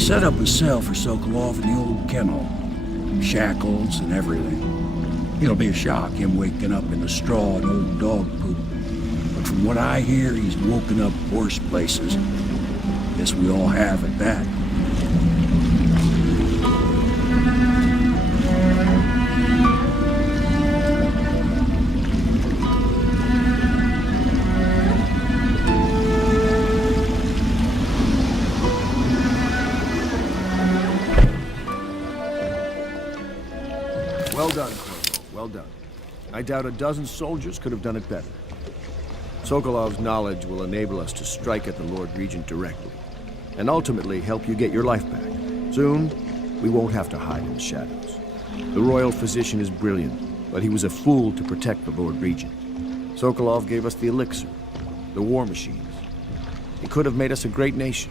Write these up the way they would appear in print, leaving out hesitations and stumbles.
set up a cell for Sokolov in the old kennel. Shackles and everything. It'll be a shock, him waking up in the straw and old dog poop. But from what I hear, he's woken up worse places. Guess we all have at that. Well done, Corvo. Well done. I doubt a dozen soldiers could have done it better. Sokolov's knowledge will enable us to strike at the Lord Regent directly, and ultimately help you get your life back. Soon, we won't have to hide in the shadows. The royal physician is brilliant, but he was a fool to protect the Lord Regent. Sokolov gave us the elixir, the war machines. He could have made us a great nation.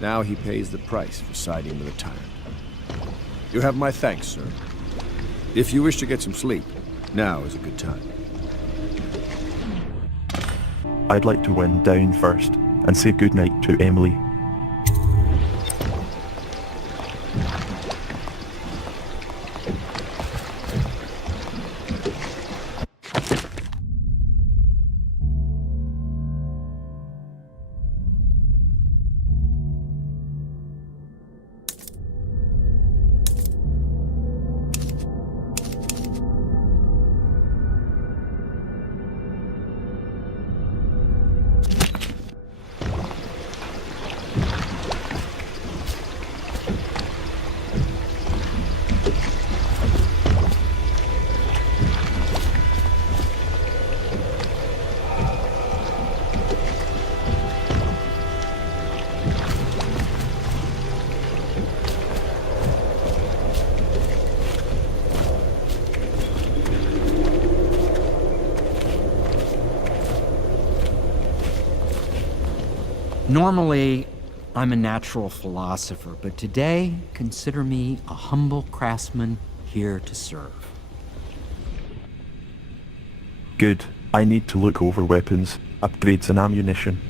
Now he pays the price for siding with a tyrant. You have my thanks, sir. If you wish to get some sleep, now is a good time. I'd like to wind down first and say goodnight to Emily. Normally, I'm a natural philosopher, but today, consider me a humble craftsman here to serve. Good. I need to look over weapons, upgrades and ammunition.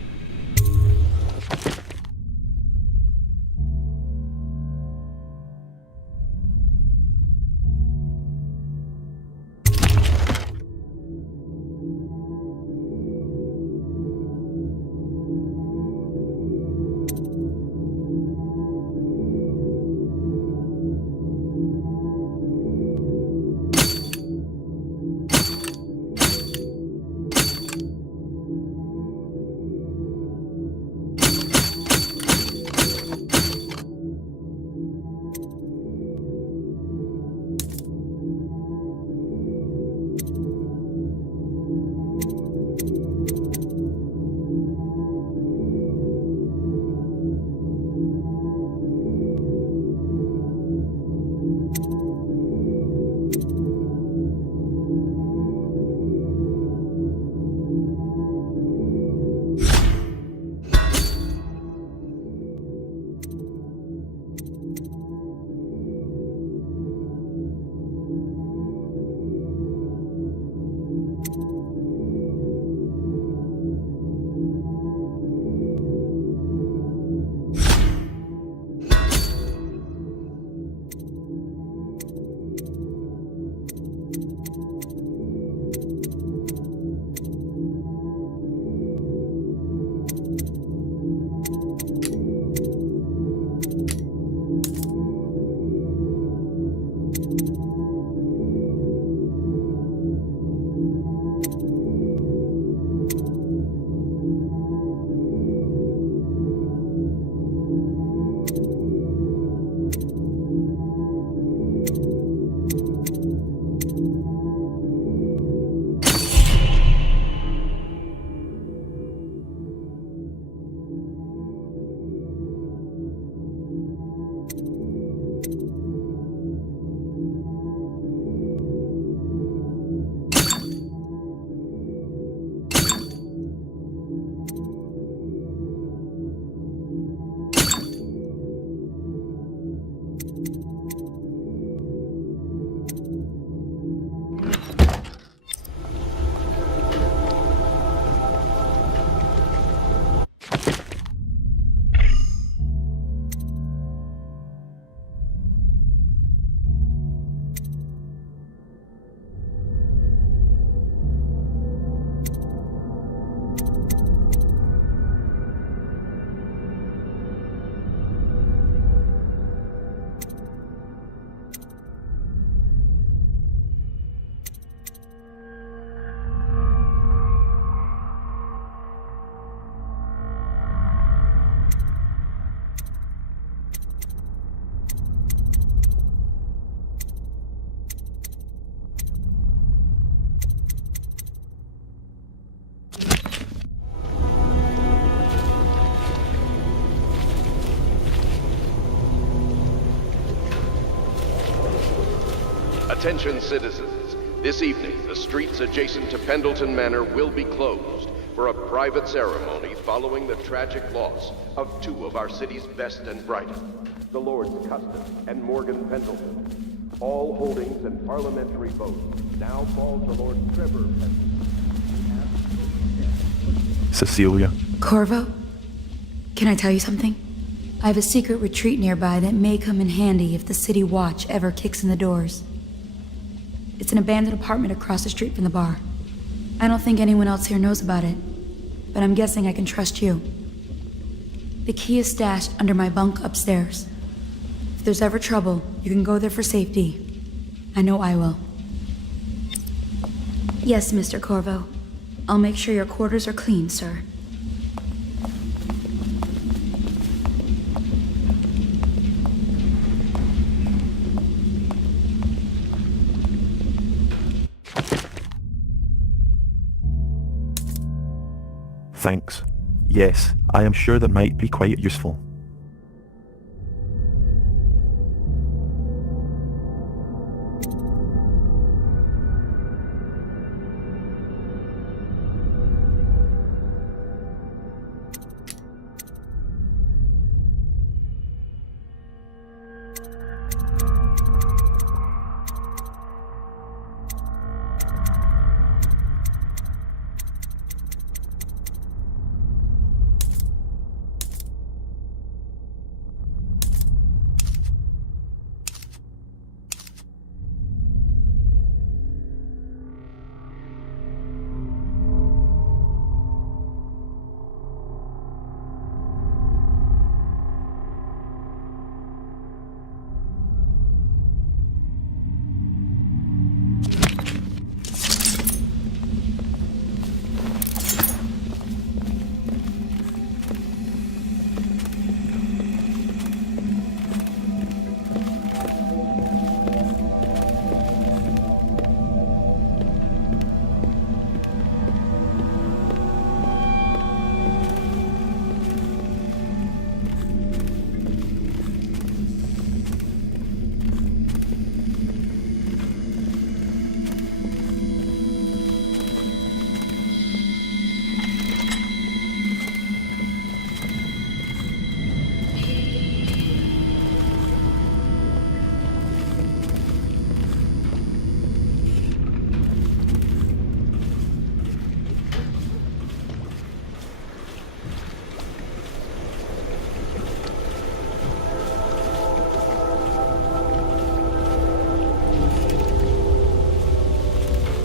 Attention citizens, this evening the streets adjacent to Pendleton Manor will be closed for a private ceremony following the tragic loss of two of our city's best and brightest, the Lords Custis and Morgan Pendleton. All holdings and parliamentary votes now fall to Lord Trevor Pendleton. Cecilia. Corvo? Can I tell you something? I have a secret retreat nearby that may come in handy if the city watch ever kicks in the doors. It's an abandoned apartment across the street from the bar. I don't think anyone else here knows about it, but I'm guessing I can trust you. The key is stashed under my bunk upstairs. If there's ever trouble, you can go there for safety. I know I will. Yes, Mr. Corvo. I'll make sure your quarters are clean, sir. Thanks. Yes, I am sure that might be quite useful.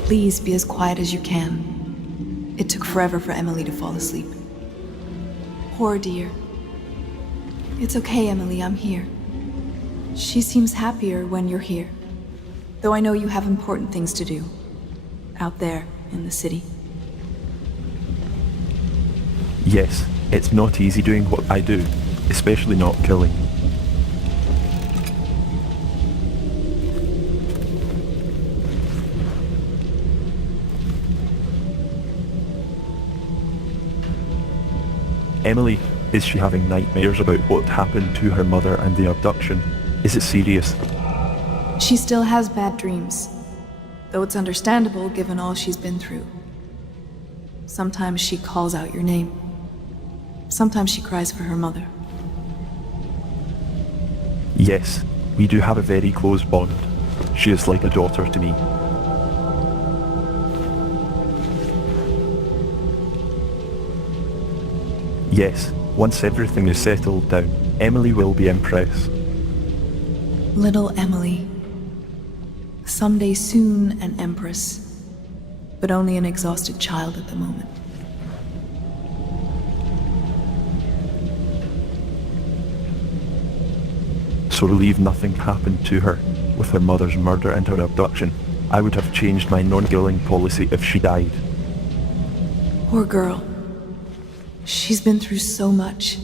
Please be as quiet as you can. It took forever for Emily to fall asleep. Poor dear. It's okay, Emily, I'm here. She seems happier when you're here. Though I know you have important things to do. Out there, in the city. Yes, it's not easy doing what I do, especially not killing. Emily, is she having nightmares about what happened to her mother and the abduction? Is it serious? She still has bad dreams, though it's understandable given all she's been through. Sometimes she calls out your name. Sometimes she cries for her mother. Yes, we do have a very close bond. She is like a daughter to me. Yes, once everything is settled down, Emily will be Empress. Little Emily. Someday soon an Empress, but only an exhausted child at the moment. So to leave nothing happened to her, with her mother's murder and her abduction, I would have changed my non-killing policy if she died. Poor girl. She's been through so much.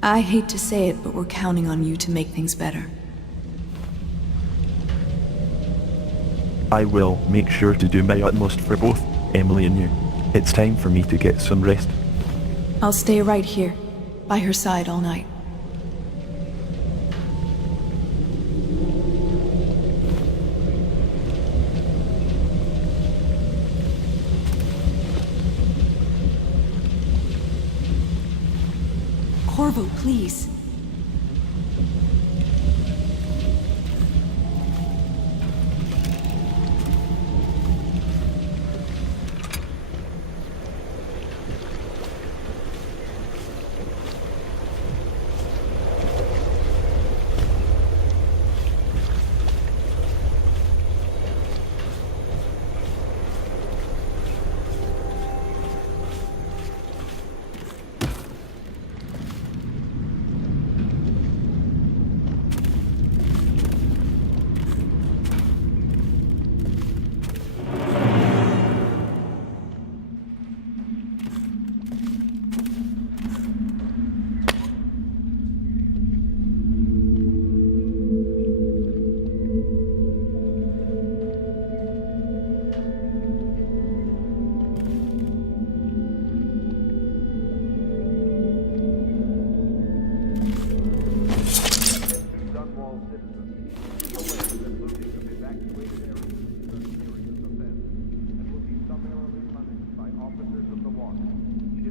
I hate to say it, but we're counting on you to make things better. I will make sure to do my utmost for both Emily and you. It's time for me to get some rest. I'll stay right here, by her side all night. Corvo, please.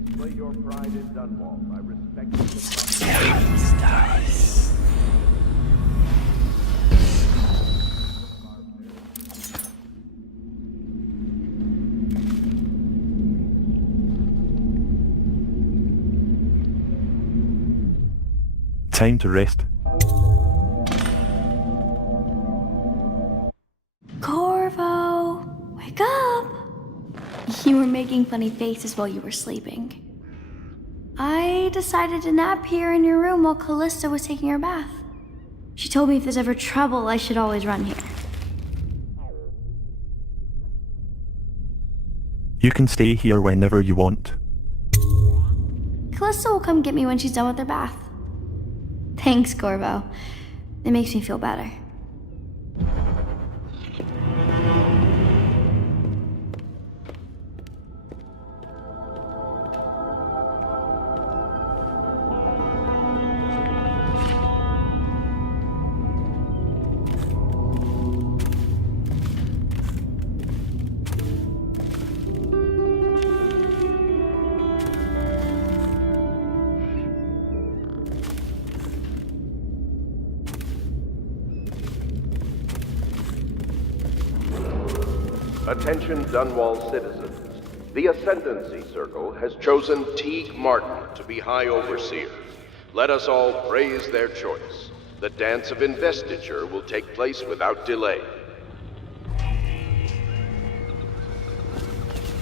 Display your pride in Dunwall. I respect you. Time to rest. Corvo, wake up! You were making funny faces while you were sleeping. I decided to nap here in your room while Callista was taking her bath. She told me if there's ever trouble, I should always run here. You can stay here whenever you want. Callista will come get me when she's done with her bath. Thanks, Corvo. It makes me feel better. Attention Dunwall citizens. The Ascendancy Circle has chosen Teague Martin to be High Overseer. Let us all praise their choice. The dance of investiture will take place without delay.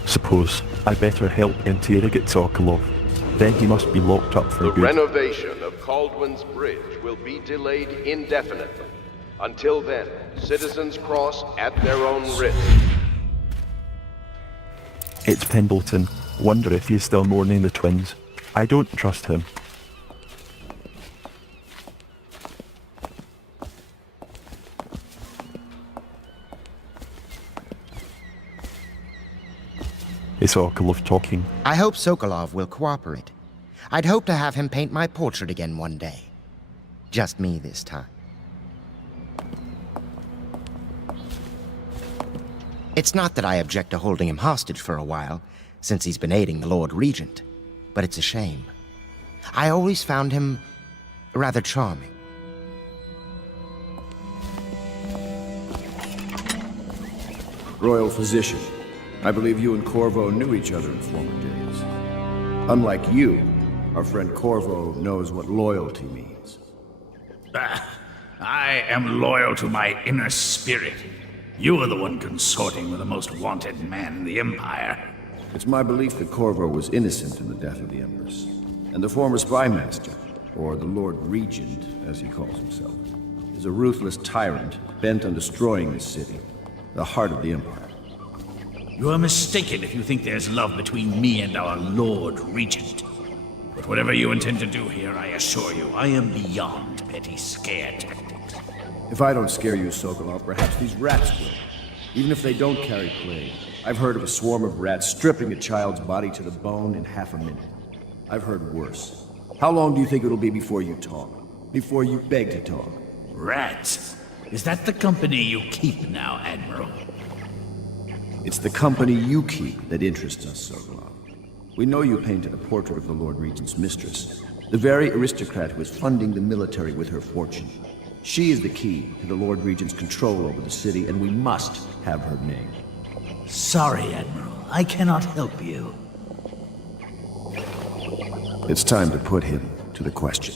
Suppose I better help interrogate Sokolov. Then he must be locked up for The good. renovation of Caldwin's Bridge will be delayed indefinitely. Until then, citizens cross at their own risk. It's Pendleton. Wonder if he's still mourning the twins. I don't trust him. It's Sokolov talking. I hope Sokolov will cooperate. I'd hope to have him paint my portrait again one day. Just me this time. It's not that I object to holding him hostage for a while, since he's been aiding the Lord Regent, but it's a shame. I always found him rather charming. Royal Physician, I believe you and Corvo knew each other in former days. Unlike you, our friend Corvo knows what loyalty means. I am loyal to my inner spirit. You are the one consorting with the most wanted man in the Empire. It's my belief that Corvo was innocent in the death of the Empress, and the former spy master, or the Lord Regent, as he calls himself, is a ruthless tyrant bent on destroying this city, the heart of the Empire. You are mistaken if you think there's love between me and our Lord Regent. But whatever you intend to do here, I assure you, I am beyond petty scare tactics. If I don't scare you, Sokolov, perhaps these rats will. Even if they don't carry plague. I've heard of a swarm of rats stripping a child's body to the bone in half a minute. I've heard worse. How long do you think it'll be before you talk? Before you beg to talk? Rats? Is that the company you keep now, Admiral? It's the company you keep that interests us, Sokolov. We know you painted a portrait of the Lord Regent's mistress, The very aristocrat who is funding the military with her fortune. She is the key to the Lord Regent's control over the city, and we must have her name. Sorry, Admiral. I cannot help you. It's time to put him to the question.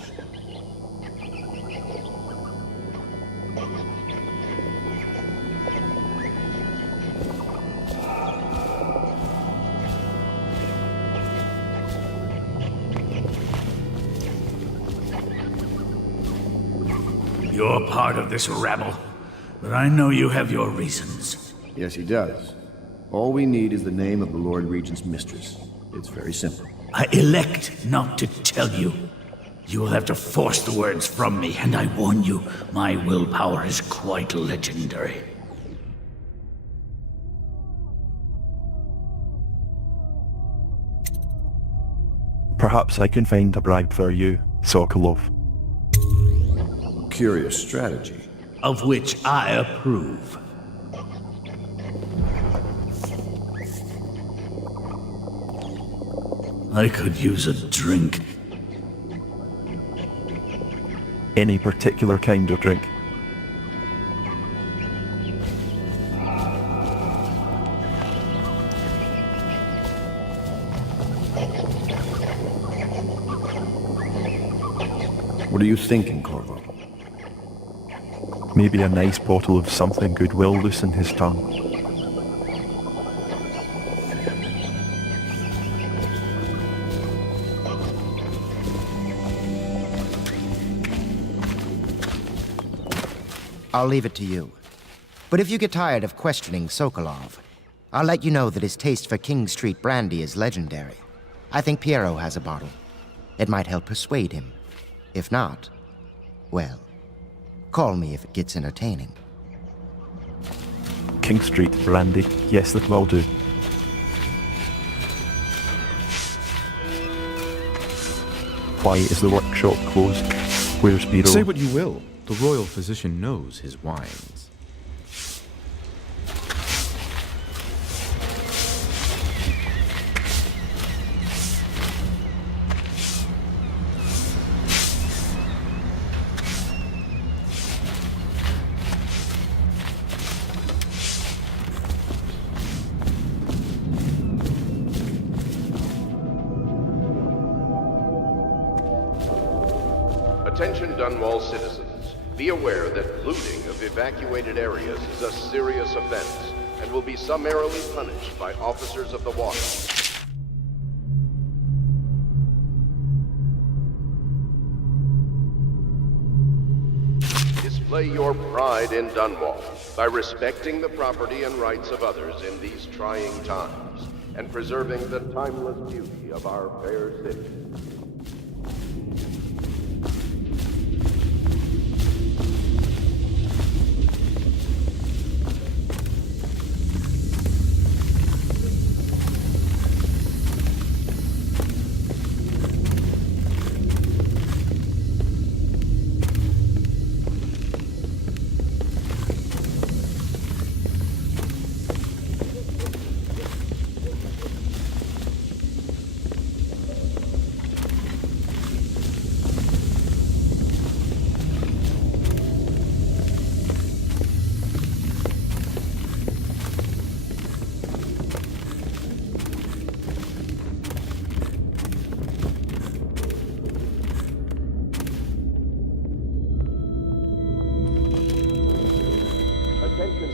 You're part of this rabble, but I know you have your reasons. Yes, he does. All we need is the name of the Lord Regent's mistress. It's very simple. I elect not to tell you. You will have to force the words from me, and I warn you, my willpower is quite legendary. Perhaps I can find a bribe for you, Sokolov. Curious strategy. Of which I approve. I could use a drink. Any particular kind of drink? What are you thinking, Corvo? Maybe a nice bottle of something good will loosen his tongue. I'll leave it to you. But if you get tired of questioning Sokolov, I'll let you know that his taste for King Street brandy is legendary. I think Piero has a bottle. It might help persuade him. If not, well, call me if it gets entertaining. King Street brandy. Yes, that will do. Why is the workshop closed? Where's Biro? Say what you will. The royal physician knows his wines. Attention Dunwall citizens. Be aware that looting of evacuated areas is a serious offense and will be summarily punished by officers of the water. Display your pride in Dunwall by respecting the property and rights of others in these trying times and preserving the timeless beauty of our fair city.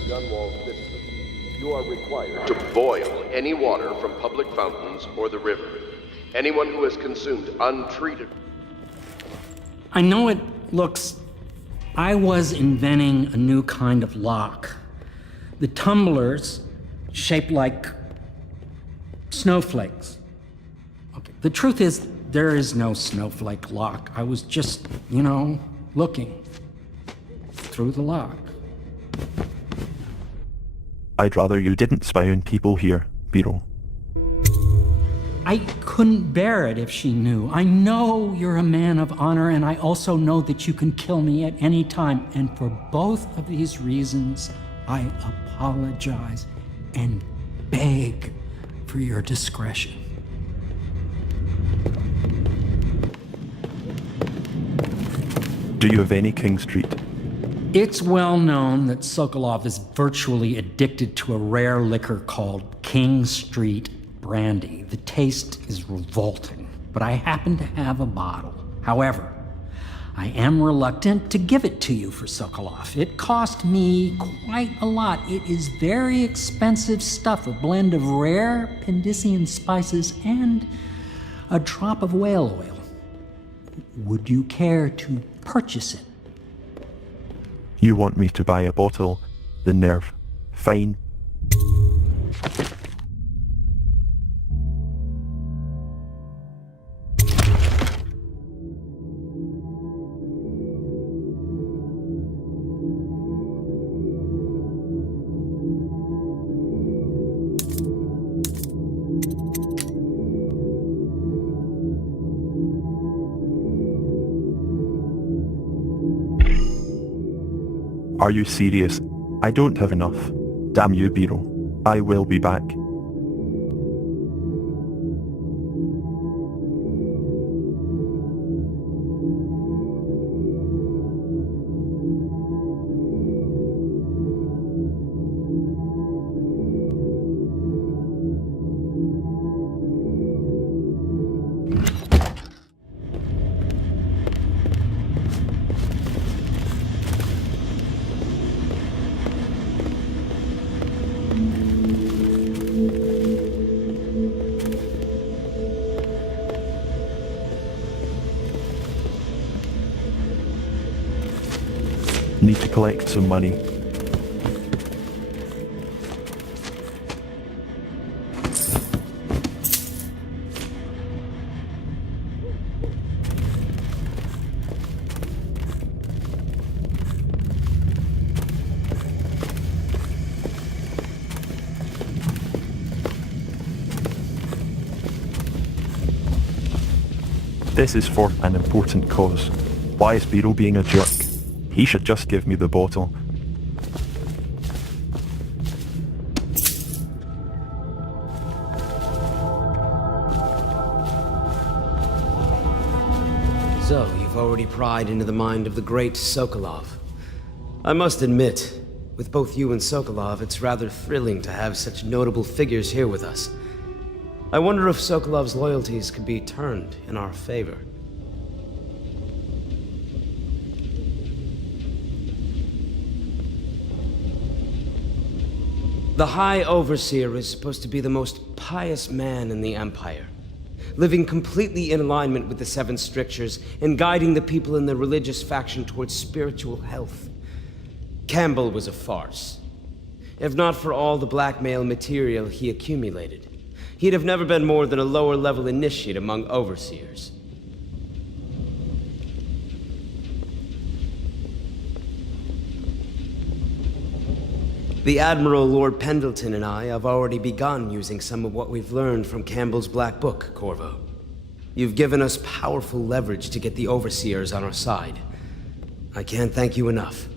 Dunwall citizens, you are required to boil any water from public fountains or the river. Anyone who has consumed untreated... I know it looks... I was inventing a new kind of lock. The tumblers, shaped like snowflakes. Okay. The truth is, there is no snowflake lock. I was just, looking through the lock. I'd rather you didn't spy on people here, Biro. I couldn't bear it if she knew. I know you're a man of honor, and I also know that you can kill me at any time. And for both of these reasons, I apologize and beg for your discretion. Do you have any King Street? It's well known that Sokolov is virtually addicted to a rare liquor called King Street brandy. The taste is revolting, but I happen to have a bottle. However, I am reluctant to give it to you for Sokolov. It cost me quite a lot. It is very expensive stuff, a blend of rare Pendician spices and a drop of whale oil. Would you care to purchase it? You want me to buy a bottle? The nerve. Fine. Are you serious? I don't have enough. Damn you, Biro. I will be back. Need to collect some money. This is for an important cause. Why is Biro being a jerk? He should just give me the bottle. So, you've already pried into the mind of the great Sokolov. I must admit, with both you and Sokolov, it's rather thrilling to have such notable figures here with us. I wonder if Sokolov's loyalties could be turned in our favor. The High Overseer is supposed to be the most pious man in the Empire, living completely in alignment with the Seven Strictures and guiding the people in the religious faction towards spiritual health. Campbell was a farce. If not for all the blackmail material he accumulated, he'd have never been more than a lower-level initiate among Overseers. The Admiral Lord Pendleton and I have already begun using some of what we've learned from Campbell's Black Book, Corvo. You've given us powerful leverage to get the Overseers on our side. I can't thank you enough.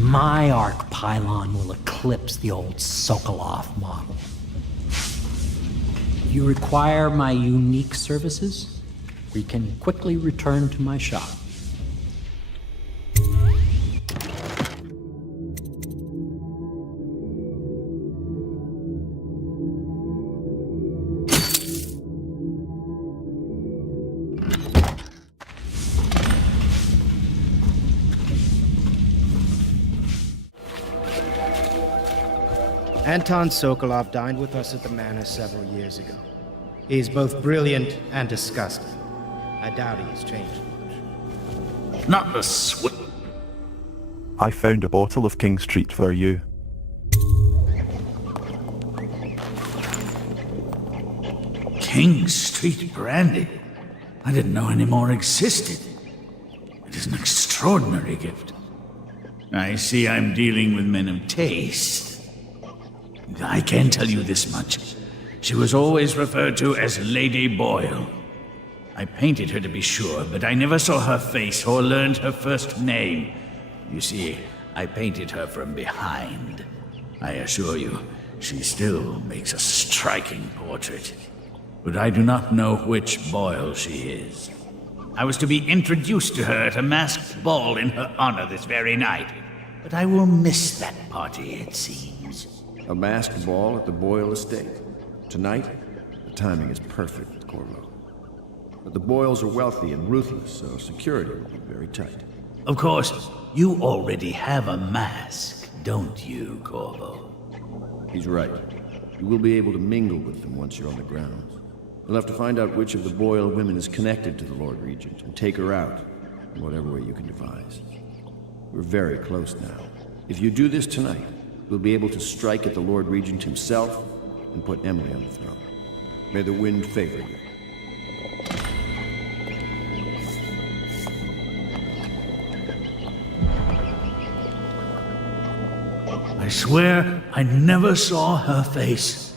My arc pylon will eclipse the old Sokolov model. You require my unique services? We can quickly return to my shop. Anton Sokolov dined with us at the manor several years ago. He's both brilliant and disgusting. I doubt he has changed much. Not the sweet. I found a bottle of King Street for you. King Street brandy? I didn't know any more existed. It is an extraordinary gift. I see I'm dealing with men of taste. I can tell you this much. She was always referred to as Lady Boyle. I painted her to be sure, but I never saw her face or learned her first name. You see, I painted her from behind. I assure you, she still makes a striking portrait. But I do not know which Boyle she is. I was to be introduced to her at a masked ball in her honor this very night. But I will miss that party, it seems. A masked ball at the Boyle estate. Tonight, the timing is perfect, Corvo. But the Boyles are wealthy and ruthless, so security will be very tight. Of course, you already have a mask, don't you, Corvo? He's right. You will be able to mingle with them once you're on the grounds. You'll have to find out which of the Boyle women is connected to the Lord Regent and take her out in whatever way you can devise. We're very close now. If you do this tonight, we'll be able to strike at the Lord Regent himself and put Emily on the throne. May the wind favor you. I swear I never saw her face,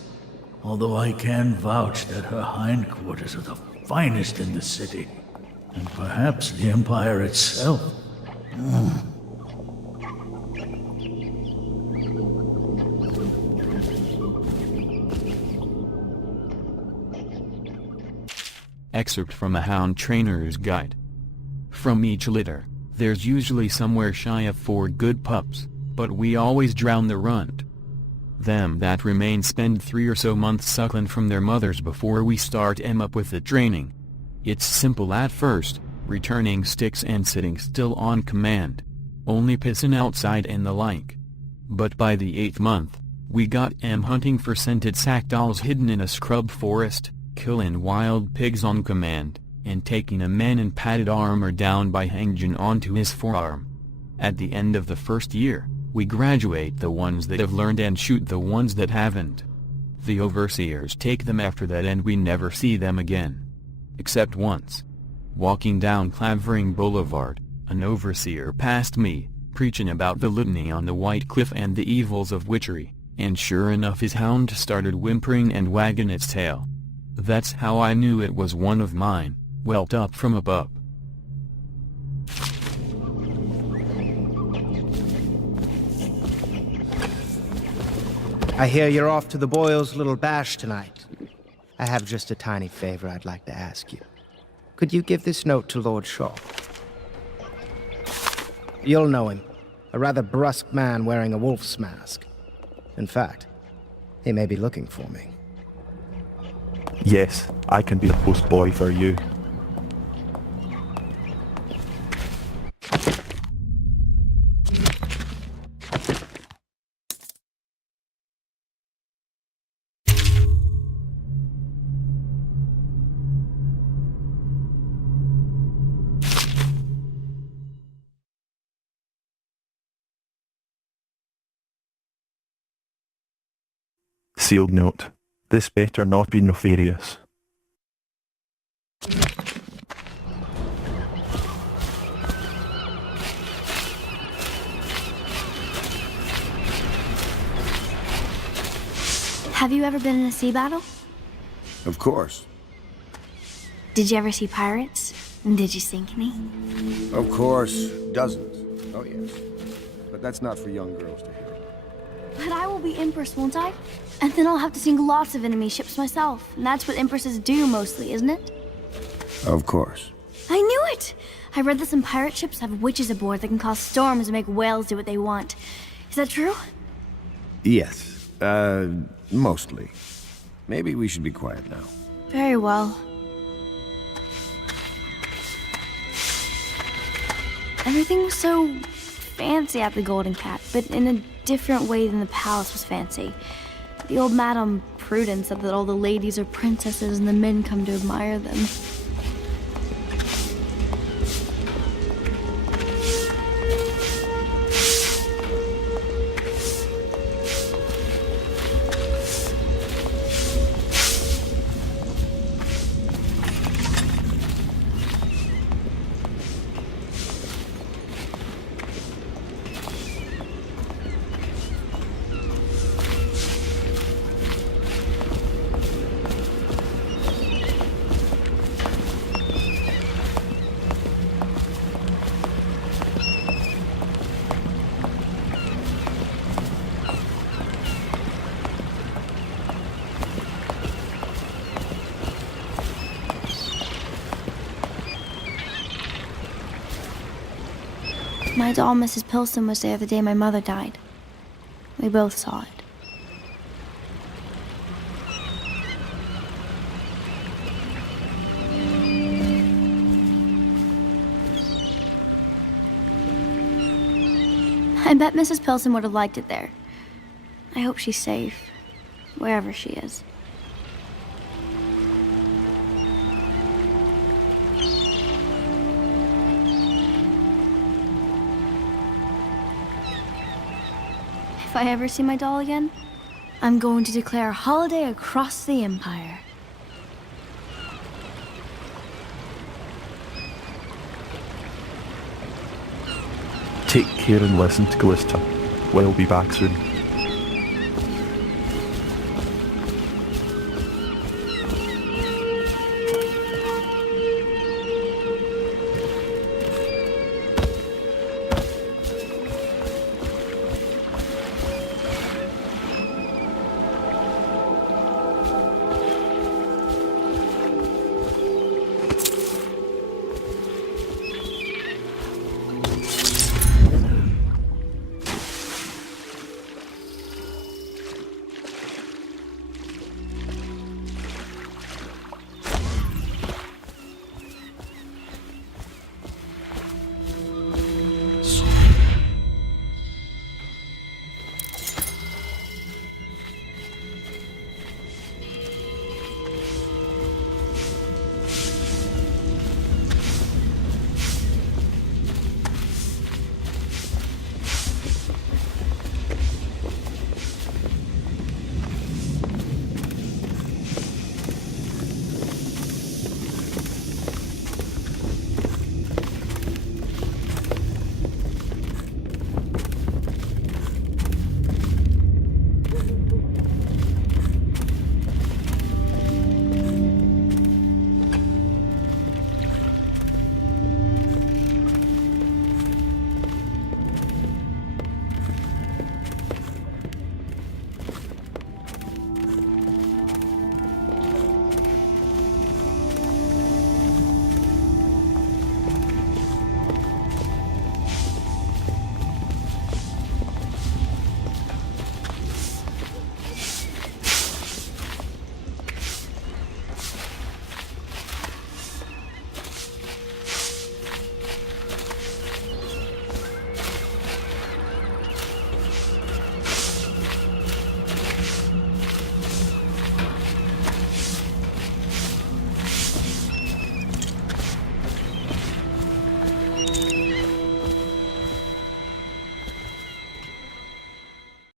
although I can vouch that her hindquarters are the finest in the city, and perhaps the Empire itself. Excerpt from a hound trainer's guide. From each litter, there's usually somewhere shy of 4 good pups, but we always drown the runt. Them that remain spend 3 or so months suckling from their mothers before we start 'em up with the training. It's simple at first, returning sticks and sitting still on command. Only pissing outside and the like. But by the 8th month, we got 'em hunting for scented sackdolls hidden in a scrub forest, killing wild pigs on command, and taking a man in padded armor down by hanging onto his forearm. At the end of the first year, we graduate the ones that have learned and shoot the ones that haven't. The overseers take them after that and we never see them again. Except once. Walking down Clavering Boulevard, an overseer passed me, preaching about the litany on the White Cliff and the evils of witchery, and sure enough his hound started whimpering and wagging its tail. That's how I knew it was one of mine, welt up from above. I hear you're off to the Boyles' little bash tonight. I have just a tiny favor I'd like to ask you. Could you give this note to Lord Shaw? You'll know him. A rather brusque man wearing a wolf's mask. In fact, he may be looking for me. Yes, I can be the postboy for you. Sealed note. This better not be nefarious. Have you ever been in a sea battle? Of course. Did you ever see pirates? And did you sink any? Of course. Dozens. Oh, yes. But that's not for young girls to hear. But I will be Empress, won't I? And then I'll have to sink lots of enemy ships myself. And that's what Empresses do mostly, isn't it? Of course. I knew it! I read that some pirate ships have witches aboard that can cause storms and make whales do what they want. Is that true? Yes. Mostly. Maybe we should be quiet now. Very well. Everything was so fancy at the Golden Cat, but in a different way than the palace was fancy. The old Madame Prudence said that all the ladies are princesses and the men come to admire them. My doll, Mrs. Pilson, was there the day my mother died. We both saw it. I bet Mrs. Pilson would have liked it there. I hope she's safe, wherever she is. If I ever see my doll again, I'm going to declare a holiday across the Empire. Take care and listen to Callista. We'll be back soon.